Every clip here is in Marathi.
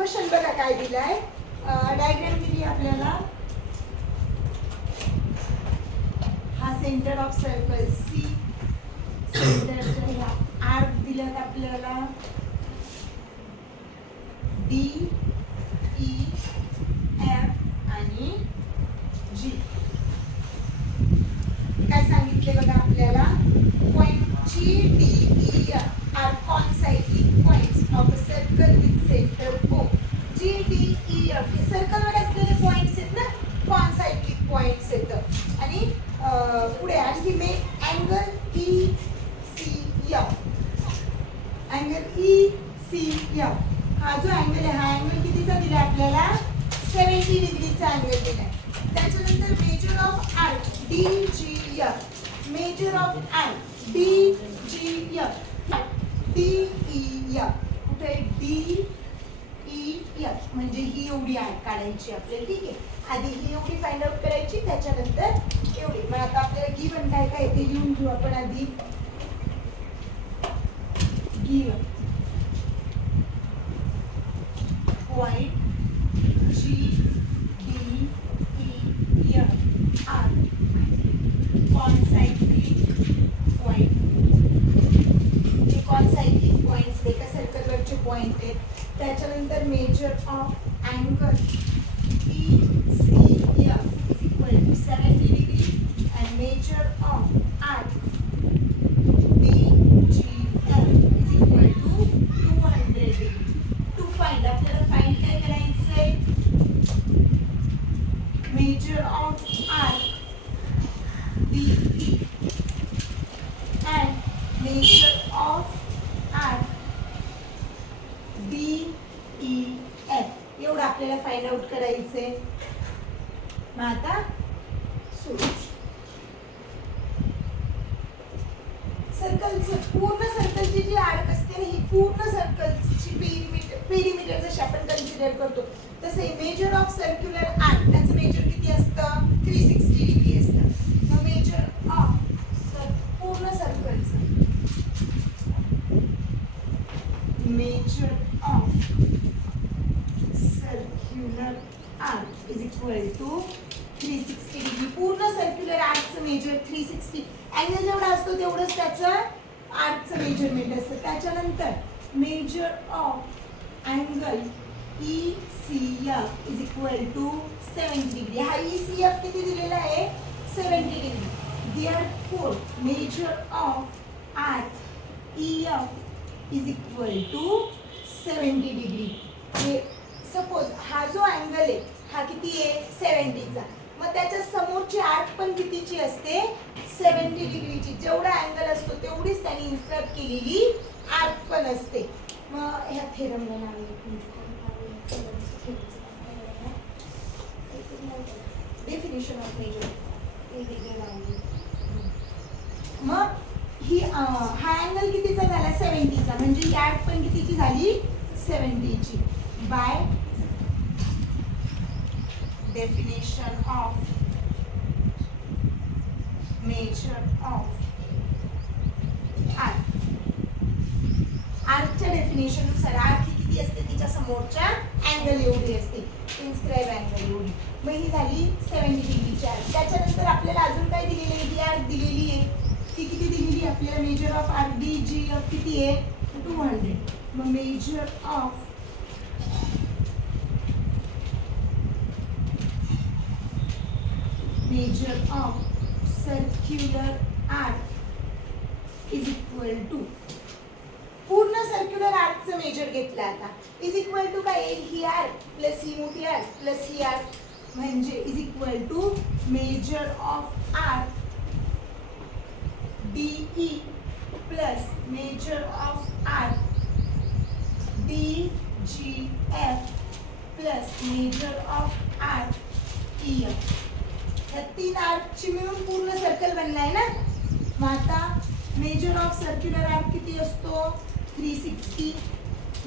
क्वेश्चन बघा काय दिलाय. डायग्राम दिली आपल्याला. हा सेंटर ऑफ सर्कल सी, सेंटरच्या ह्या आर्क दिल्यात आपल्याला डी, ई, एफ आणि जी. काय सांगितले बघा आपल्याला, पॉइंटची D, E are concyclic points of a circle with centre O. G, D, E, F हे सर्कल वर असलेले पॉइंट्स आहेत ना, कॉन्साइक्लिक पॉइंट्स आहेत. आणि पुढे आणखी मे angle E C F, angle E C F हा जो अँगल आहे, हा अँगल कितीचा दिला आपल्याला, 70 डिग्रीचा अँगल दिलाय. त्याच्यानंतर measure of arc D G F, measure of arc D G F, D E F. कुठे डी ई एफ म्हणजे ही एवढी आर्क काढायची आपल्याला. ठीक आहे, आधी ही एवढी फाइंड आउट करायची, त्याच्यानंतर एवढी. मग आता आपल्याला गिवन काय काय ते लिहून घेऊ आपण आधी. Given point G, D, E, F are concyclic point. हे कॉन्साइक्लिक पॉइंट्स एका सर्कलवरचे पॉइंट आहेत. त्याच्यानंतर measure of angle E C F is equal to 70 degree and measure of arc D G F is equal to 200 degree. To find आपल्याला फाइंड काय करायचंय, measure of arc D E and measure of arc D E F एवढं आपल्याला फाइंड आउट करायचंय. मग आता सोल्युशन. सर्कलचं पूर्ण सर्कलची जी आर्क असते ना, ही पूर्ण सर्कलची पेरिमीटर जशी आपण कन्सिडर करतो तसे मेजर ऑफ सर्क्युलर आर्क त्याचं मेजर किती असतं, 360 डिग्री असतं. मग मेजर ऑफ पूर्ण सर्कलचं measure of circular arc is equal to 360 degree. पूर्ण सर्क्युलर आर्कचं मेजर 360. अँगल जेवढा असतो तेवढंच त्याचं आर्कचं मेजरमेंट असतं. त्याच्यानंतर measure of angle E C F is equal to 70 degree. हा ई सी एफ किती दिलेला आहे, 70 degree. Therefore measure of arc E F is equal to 70 degree. Suppose हा जो अँगल आहे हा किती आहे, 70चा. मग त्याच्या समोरची आर्क पण कितीची असते, 70 डिग्रीची. जेवढा अँगल असतो तेवढीच त्यांनी इन्स्क्राइब केलेली आर्क पण असते. मग ह्या थेरमला नाव डेफिनेशन ऑफ मेजर. मग ही हा अँगल कितीचा झाला, 70चा. म्हणजे ही आर्क पण कितीची झाली, 70ची. By definition of measure of arc. आर्कच्या डेफिनेशन नुसार आर्क किती असते, तिच्या समोरच्या अँगल एवढी असते, इन्स्क्राइब अँगल एवढी. मग ही झाली 70 डिग्रीची आर्क. त्याच्यानंतर आपल्याला अजून काय दिलेली आहे, ही आर्क दिलेली आहे. ती किती दिलेली आपल्याला, measure of arc D G F किती आहे, 200. मग measure of measure of circular arc is equal to पूर्ण सर्क्युलर आर्कचं मेजर घेतलं आता, इज इक्वल टू काय, ही आर्क प्लस ही मोठी आर्क प्लस ही आर्क म्हणजे is equal to measure of arc D E plus measure of arc D G F plus measure of arc E F. या तीन आर्कची मिळून पूर्ण सर्कल बनलाय ना. मग आता मेजर ऑफ सर्क्युलर आर्क किती असतो, 360.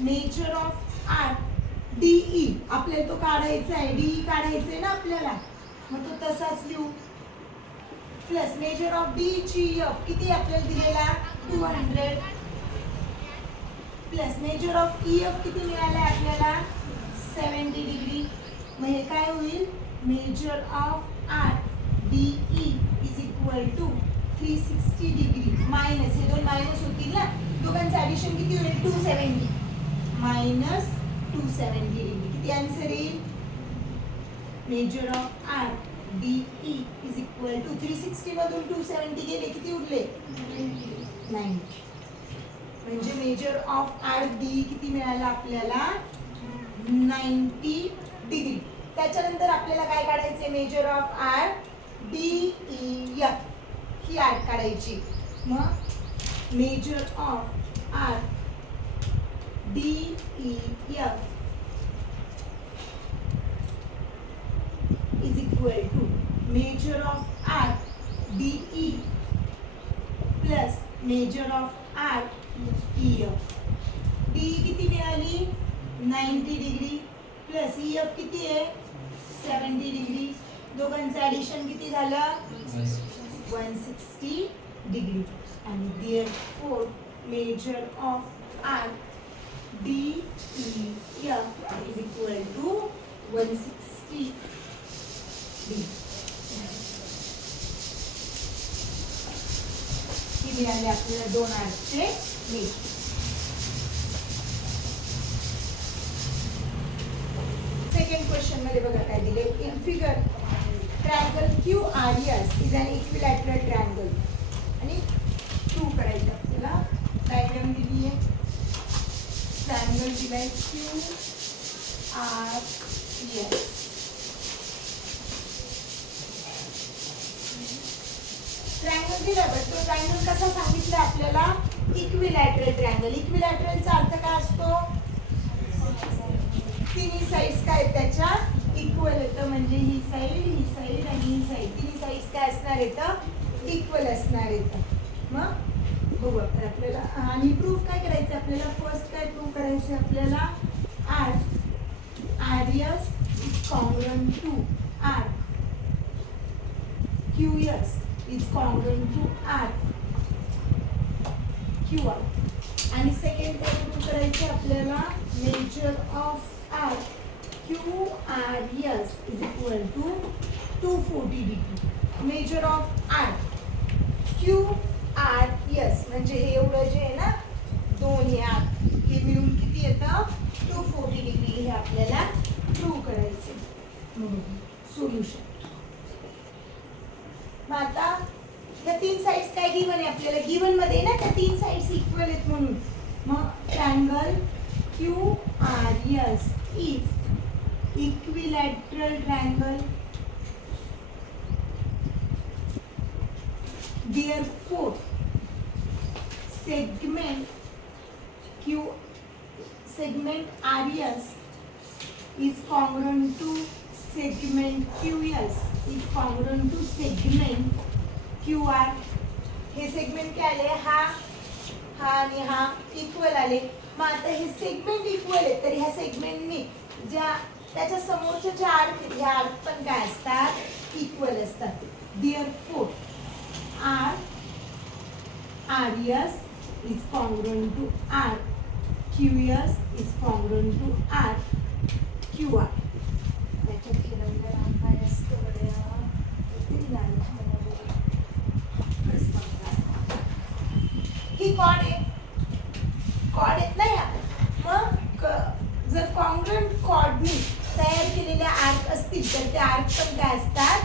मेजर ऑफ आर्क डीई आपल्याला तो काढायचा आहे, डीई काढायचा आहे ना आपल्याला, मग तो तसाच लिहू. Plus measure of D G F किती आपल्याला दिलेला, 200. Plus measure of E F किती मिळाला आपल्याला, measure of arc DE is equal to 360 degree minus, हे दोन मायनस होतील ना, दोघांचं ॲडिशन किती होईल 270 मायनस 270 डिग्री. किती आन्सर येईल? Measure of arc DE is equal to 360 मधून 270 गेले, किती उरले 90. म्हणजे मेजर ऑफ आर्क DE किती मिळाला आपल्याला 90 डिग्री. त्याच्यानंतर आपल्याला काय काढायचे? Major of arc DEF he arc काढायची. मग measure of arc DEF is equal to measure of arc DE plus measure of arc EF. DE किती मिळाली 90 डिग्री प्लस EF किती आहे 70 डिग्री. दोघांचं ॲडिशन किती झालं 160 डिग्री. आणि therefore measure of arc DEF is equal to 160 degree. ही मिळाली आपल्याला दोन आर्कचे मेजर. सेकंड क्वेश्चन मध्ये बघा काय दिले. In figure triangle QRS is an equilateral triangle आणि प्रूव्ह करायचं आपल्याला. डायग्राम दिली आहे. ट्रायंगल दिलाय QRS. ट्रायंगल दिला, बट तो ट्रायंगल कसा सांगितलं आपल्याला इक्विलॅटरल ट्रायंगल. इक्विलॅटरलचा अर्थ काय असतो? तिन्ही साइड्स काय त्याच्या इक्वल येतं. म्हणजे ही साइड आणि ही साइड तिन्ही साइड्स काय असणार येतं इक्वल असणार येतं. मग बघू आपल्याला. आणि प्रूफ काय करायचं आपल्याला? फर्स्ट काय प्रूफ करायचं आपल्याला? RS is congruent to arc QS is congruent to arc QR. आणि सेकंड काय प्रूफ करायचं आपल्याला? Measure of arc QRS is equal to 240 degree. Measure of arc QRS म्हणजे हे एवढं जे आहे ना दोन हे आर्क हे मिळून किती येतं 240 डिग्री. हे आपल्याला प्रूव्ह करायचे. सोल्युशन. मग आता ह्या तीन साइड्स काय गिवन आहे आपल्याला? गिवन मध्ये ना त्या तीन साइड्स इक्वल आहेत म्हणून मग triangle QRS is equilateral triangle. Therefore, segment RS is congruent to segment QS is congruent to segment QR. हे सेगमेंट काय आले? हा आणि हा इक्वल आले. मग आता हे सेगमेंट इक्वल आहे तर ह्या सेगमेंटनी ज्या त्याच्या समोरच्या ज्या आर्क आहेत ह्या आर्क पण काय असतात इक्वल असतात. Therefore RS is congruent to arc QS is congruent to arc QR. त्याच्यात केलेला काय असतो ही कॉर्ड आहेत ना या. मग जर कॉन्ग्रुएंट कॉर्डनी तयार केलेले आर्क असतील तर ते आर्क पण काय असतात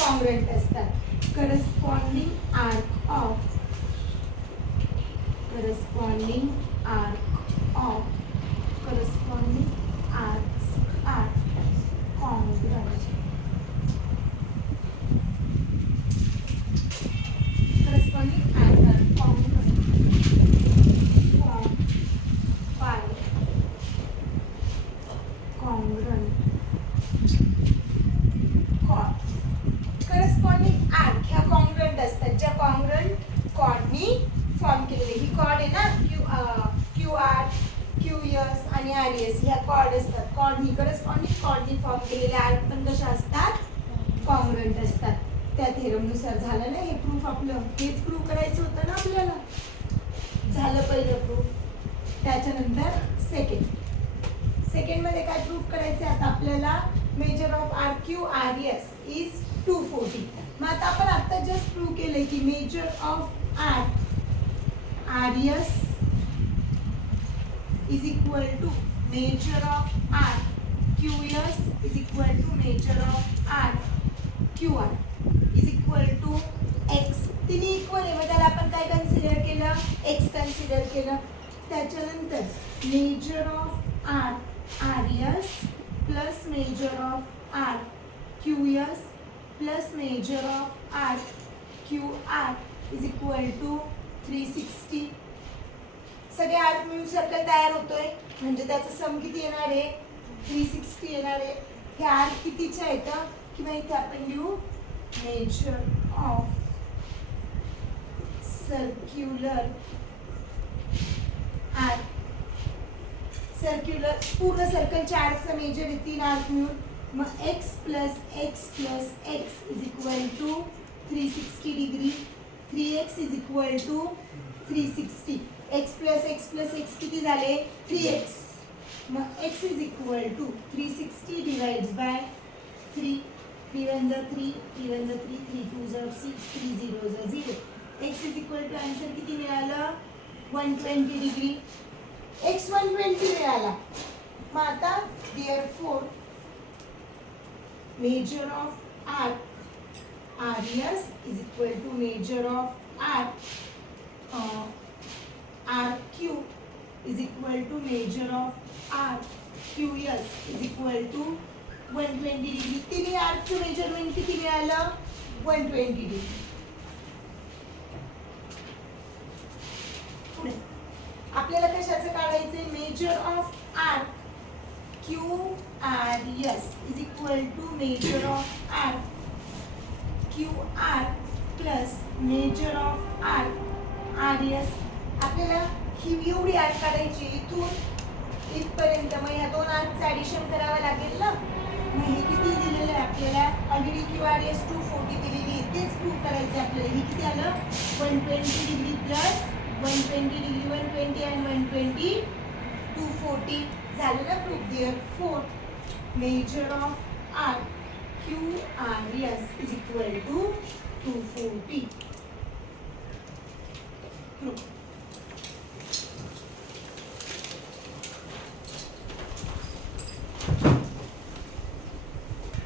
कॉन्ग्रुएंट असतात. Corresponding arc of arc congruent. corresponding arc are congruent formed by congruent chord. corresponding arc ह्या कॉन्ग्रुएंट असतात ज्या कॉन्ग्रुएंट कॉर्डनी फॉर्म केलेले. ही कॉर्ड आहे ना QR, QS आणि RS ह्या कॉर्ड असतात. कॉर्डनी करस्पॉन्डिंग कॉर्डनी फॉर्म केलेले आर्क पण कशा असतात कॉन्ग्रुएंट असतात. त्या थेरमनुसार झालं ना हे प्रूफ. आपलं हेच प्रूफ करायचं होतं ना आपल्याला. झालं पहिलं प्रूफ. त्याच्यानंतर सेकंड मध्ये काय प्रूफ करायचं आता आपल्याला? Measure of R Q R S is 240. मग आता आपण जस्ट प्रूव्ह केलंय की measure of R S is equal to measure of R Q S is equal to measure of R Q R is equal to X. तिन्ही इक्वल आहे, मग त्याला आपण काय कन्सिडर केलं, एक्स कन्सिडर केलं. त्याच्यानंतर measure of R S plus measure of R Q S plus measure of R Q R is equal to 360. सगळे आर मिळून सर्कल तयार होतोय, म्हणजे त्याचं सम किती येणार आहे, 360 येणार आहे. हे आर कितीच्या येतं, किंवा इथे आपण लिहू measure of circular arc. Circular पूर्ण सर्कलच्या आर्कचा मेजर आहे 3 आर्क मिळून. मग X plus X is equal to 360 degree. 3x is equal to 360. X plus X किती झाले, 3x. मग x is equal to 360 divides by 3. 3 1 जा 3, 3 1 जा 3, 3 2 जा 6, 3 0 जा 0. x is equal to answer किती मिळालं, 120 डिग्री. x 120 मिळाला. मग आता therefore measure of R S is equal to measure of R Q is equal to measure of R Q S is equal to 120 degree. तिन्ही आर्कचं मेजरमेंट किती मिळालं, 120 डिग्री. पुढे आपल्याला कशाचं काढायचंय, measure of R Q R S is equal to measure of R Q R plus measure of R S. आपल्याला ही एवढी आर्क काढायची इथून इथपर्यंत. मग ह्या दोन आर्कचं ॲडिशन करावं लागेल ना. मग हे किती दिलेलं आहे आपल्याला, ऑलरेडी क्यू आर एस 240 दिलेली आहे, तेच प्रूव्ह करायचं आपल्याला. हे किती आलं, 120 डिग्री प्लस 120 डिग्री, 120 and 120 240 झालं ना proof. Therefore measure of R Q R S is equal to 240. Proof.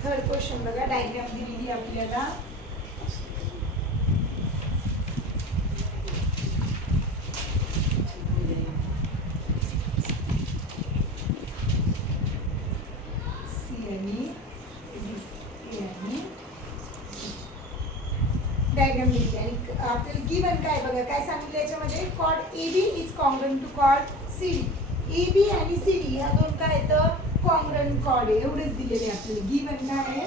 Third question बघा, डायग्राम दिलेली आपल्याला. डायग्राम दिली आणि आपल्याला गिवन काय बघा, काय सांगितलं याच्यामध्ये, chord AB is congruent to chord CD. AB आणि CD ह्या दोन काय येतं, कॉन्ग्रंट कॉर्ड आहे. एवढेच दिलेले आपल्याला. गिवन काय आहे,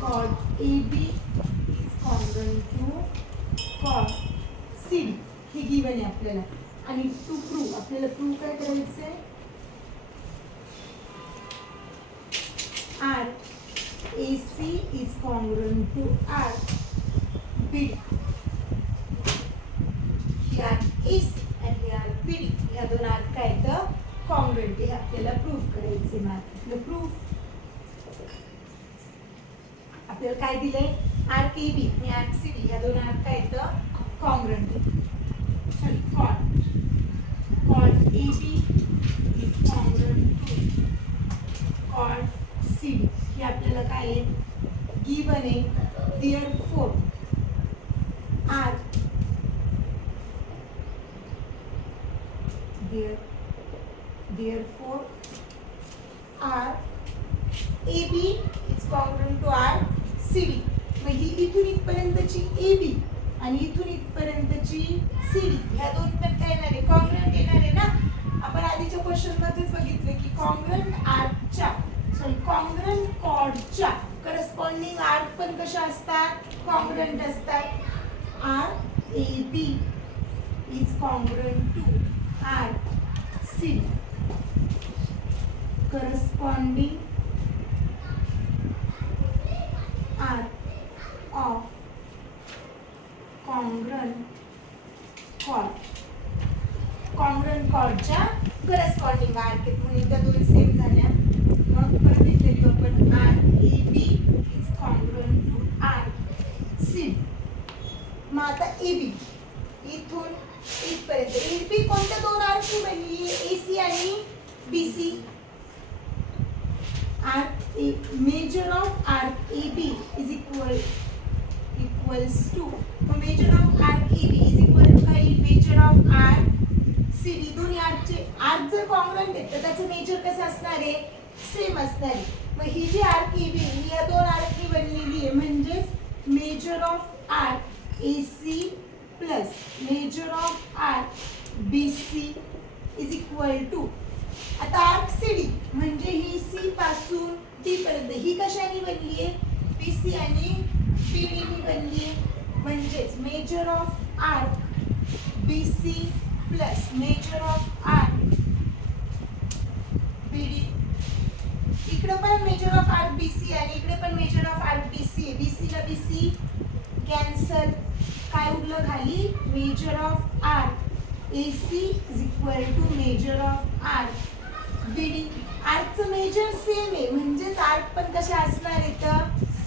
chord AB is congruent to chord CD. हे गिवन आहे आपल्याला. आणि टू प्रूव्ह आपल्याला प्रूव्ह काय करायचंय, R AC is congruent to R BD. Here AC and here BD. या दोन आर्क काय तर कॉन्ग्रंट आहे, आपल्याला प्रूव्ह करायचे. मग प्रूफ आपल्याला काय दिलंय, आर्क AB आणि आर्क CD या दोन आर्क काय तर कॉन्ग्रंट आहे. Sorry, chord AB is congruent to chord CD. हे आपल्याला काय आहे, गिवन आहे. Therefore arc therefore arc AB is congruent to arc CD. मग ही इथून इथपर्यंतची AB आणि इथून इथपर्यंतची CD ह्या दोन पण काय येणार आहे, कॉन्ग्रंट येणार आहे ना. आपण आधीच्या क्वेश्चन मध्येच बघितलं की कॉन्ग्रंट आर्कच्या कॉन्ग्रंट कॉर्डच्या करस्पॉन्डिंग आर्क पण कशा असतात, कॉन्ग्रंट असतात. Arc AB is congruent to arc CD. Corresponding arc of congruent chord. Congruent कॉर्डच्या करस्पॉन्डिंग आर्क आहेत म्हणून त्या दोन सेम झाल्या. AB is congruent to RCD. मग आता AB इथून इथपर्यंत AB कोणत्या दोन आर्कची बनली आहे? AC आणि BC. Measure of arc AB is equals to measure of arc AB is equal to काय? Measure of arc CD. दोन्ही आर्कचे आर्क जर कॉन्ग्रुएंट आहे तर त्याचं मेजर कसं असणार आहे? सेम असणार आहे. मग ही जी आर्क AB ही या दोन आर्कनी बनलेली आहे म्हणजेच measure of arc AC plus measure of arc BC is equal to आता आर्क CD म्हणजे ही C पासून T पर्यंत ही कशाने बनली आहे? BC आणि BD ने बनली आहे म्हणजेच measure of arc BC plus measure of arc BD. इकडे पण मेजर ऑफ आर्क BC आणि इकडे पण मेजर ऑफ आर्क BC आहे. BC ला BC कॅन्सल. काय उरलं खाली? Measure of arc AC is equal to measure of arc BD. आर्कचं मेजर सेम आहे म्हणजेच आर्क पण कशा असणार आहे तर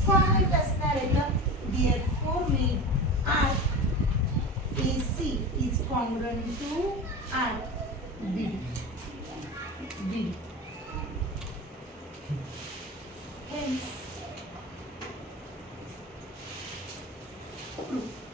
कॉन्ग्रुएंट असणार आहे तर therefore arc AC is congruent to arc BD. Hence, proof.